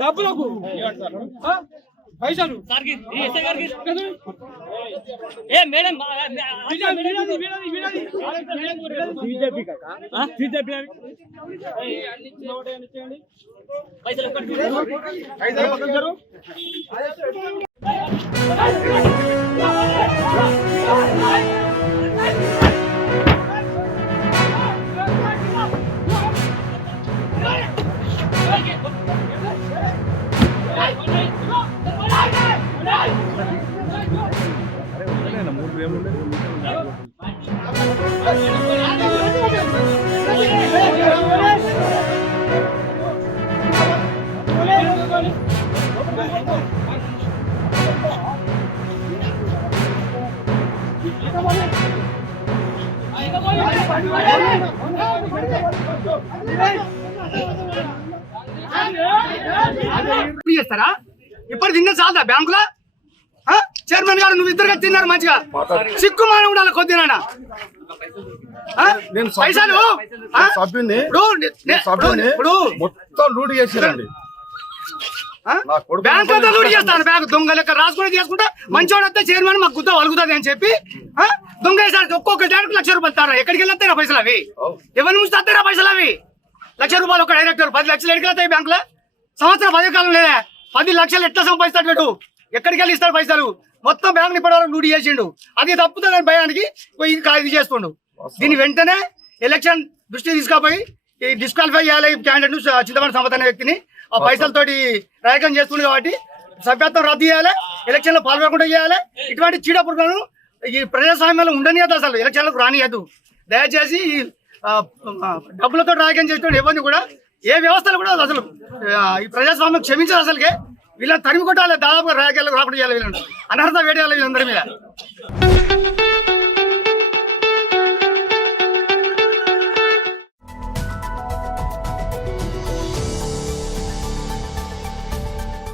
డబ్బులకు పైసలు మేడం చేస్తారా? ఇప్పుడు తిన్న చాలదా బ్యాంకులో? చైర్మన్ గారు నువ్వు ఇద్దరుగా తిన్నారు మంచిగా, సిక్కుమాన ఉండాలి కొద్దినా పైసలు మొత్తం లూట్ చేసారండి. బ్యాంక్ అంతా లూట్ చేస్తాను, బ్యాంక్ దొంగ లెక్క రాసుకుని చేసుకుంటే మంచివాడు వస్తే చైర్మన్ మాకు గుత్త వలుగుతుంది అని చెప్పి దొంగ వేసారు. ఒక్కొక్క దానికి ₹1,00,000 ఎక్కడికి వెళ్ళొస్తారా పైసలు? అవి ఎవరి నుంచి వస్తారా పైసలు? అవి ₹1,00,000 ఒక డైరెక్టర్ 10 లక్షలు ఎక్కడికి వెళ్తాయి బ్యాంకులో? సంవత్సరం 10 కాలం లేదా 10 లక్షలు ఎట్లా సంపాదిస్తాడు వీడు? ఎక్కడికి వెళ్ళి ఇస్తాడు పైసలు? మొత్తం బ్యాంక్ ఇప్పటివరకు లూట్ చేసిండు. అది తప్పుతుందని భయానికి ఇది చేస్తుండు. దీని వెంటనే ఎలక్షన్ దృష్టి తీసుకుపోయి డిస్క్వాలిఫై చేయాలి క్యాండిడేట్ చింతమనేని సంపత్ అనే వ్యక్తిని. ఆ పైసలతోటి రాజకీయం చేస్తుంది కాబట్టి సభ్యత్వం రద్దు చేయాలి, ఎలక్షన్ లో పాల్గొనకుండా చేయాలి. ఇటువంటి చీడపురుగులను ఈ ప్రజాస్వామ్యంలో ఉండనియద్దు, అసలు ఎలక్షన్లకు రానియద్దు. దయచేసి డబ్బులతో రాజకీయం చేసిన ఎవరిని కూడా ఏ వ్యవస్థలు కూడా అసలు ఈ ప్రజాస్వామ్యం క్షమించారు. అసలుకే వీళ్ళని తరిమి కొట్టాలి, దాదాపుగా రాజకీయాలకు రాకుండా చేయాలి, వీళ్ళని అనర్హత వేడేయాలి వీళ్ళందరి మీద.